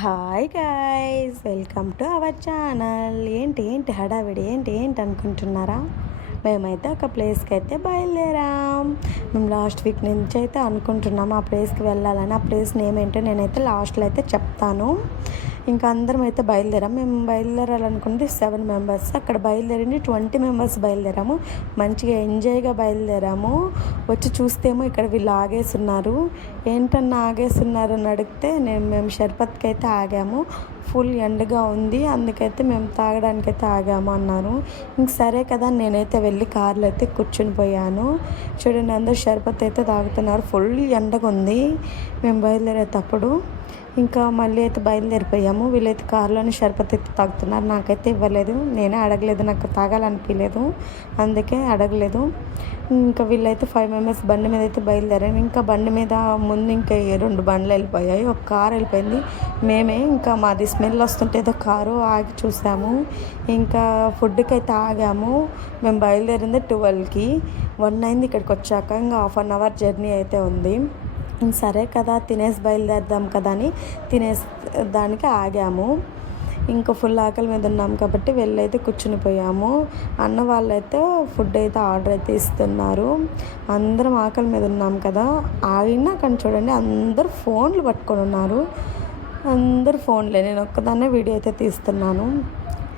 Hi guys, welcome to our channel. ఏంటి హడావిడి ఏంటి అనుకుంటున్నారా? మేమైతే ఒక ప్లేస్కి అయితే బయలుదేరాం. మేము లాస్ట్ వీక్ నుంచి అయితే అనుకుంటున్నాము ఆ ప్లేస్కి వెళ్ళాలని. ఆ ప్లేస్ నేమ్ ఏంటో నేనైతే లాస్ట్లో అయితే చెప్తాను. ఇంకా అందరం అయితే బయలుదేరాం. మేము బయలుదేరాలనుకుంటే 7 మెంబర్స్, అక్కడ బయలుదేరింది 20 మెంబర్స్ బయలుదేరాము. మంచిగా ఎంజాయ్గా బయలుదేరాము. వచ్చి చూస్తేమో ఇక్కడ వీళ్ళు ఆగేస్తున్నారు. ఏంటన్నా ఆగేస్తున్నారు అని అడిగితే మేము షర్బత్కి అయితే ఆగాము, ఫుల్ ఎండగా ఉంది, అందుకైతే మేము తాగడానికైతే ఆగాము అన్నారు. ఇంక సరే కదా, నేనైతే వెళ్ళి కార్లో అయితే కూర్చుని పోయాను. చూడండి, అందరూ షర్బత్ అయితే తాగుతున్నారు. ఫుల్ ఎండగా ఉంది మేము బయలుదేరేటప్పుడు. ఇంకా మళ్ళీ అయితే బయలుదేరిపోయాము. వీళ్ళైతే కారులోని షర్బత్ అయితే తాగుతున్నారు. నాకైతే ఇవ్వలేదు, నేనే అడగలేదు, నాకు తాగాలనిపించలేదు, అందుకే అడగలేదు. ఇంకా వీళ్ళైతే 5 మెంబర్స్ బండి మీద అయితే బయలుదేరాము. ఇంకా బండి మీద ముందు ఇంకా 2 బండ్లు వెళ్ళిపోయాయి, ఒక కారు వెళ్ళిపోయింది. మేమే ఇంకా మాది స్మెల్ వస్తుంటే ఏదో కారు ఆగి చూసాము. ఇంకా ఫుడ్కి అయితే ఆగాము. మేము బయలుదేరింది 12కి, 1 అయింది ఇక్కడికి వచ్చాక. ఇంకా ½ అవర్ జర్నీ అయితే ఉంది. సరే కదా, తినేసి బయలుదేరదాం కదా అని దానికి ఆగాము. ఇంకా ఫుల్ ఆకలి మీద ఉన్నాం కాబట్టి వెళ్ళైతే కూర్చుని పోయాము. అన్న వాళ్ళైతే ఫుడ్ అయితే ఆర్డర్ అయితే ఇస్తున్నారు. అందరం ఆకలి మీద ఉన్నాం కదా, ఆగినా కానీ చూడండి అందరూ ఫోన్లు పట్టుకొని ఉన్నారు. అందరూ ఫోన్లే, నేను ఒక్కదాన్నే వీడియో అయితే తీస్తున్నాను.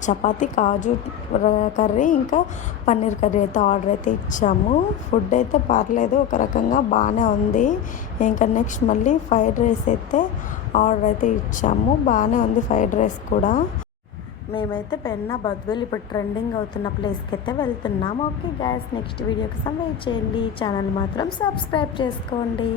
చపాతీ, కాజు కర్రీ, ఇంకా పన్నీర్ కర్రీ అయితే ఆర్డర్ అయితే ఇచ్చాము. ఫుడ్ అయితే పర్లేదు, ఒక రకంగా బాగానే ఉంది. ఇంకా నెక్స్ట్ మళ్ళీ ఫ్రైడ్ రైస్ అయితే ఆర్డర్ అయితే ఇచ్చాము. బాగానే ఉంది ఫ్రైడ్ రైస్ కూడా. మేమైతే పెన్నా బద్వేల్ ఇప్పుడు ట్రెండింగ్ అవుతున్న ప్లేస్కి అయితే వెళ్తున్నాం. ఓకే గ్యాస్, నెక్స్ట్ వీడియో కోసం వెయిట్ చేయండి. ఛానల్ మాత్రం సబ్స్క్రైబ్ చేసుకోండి.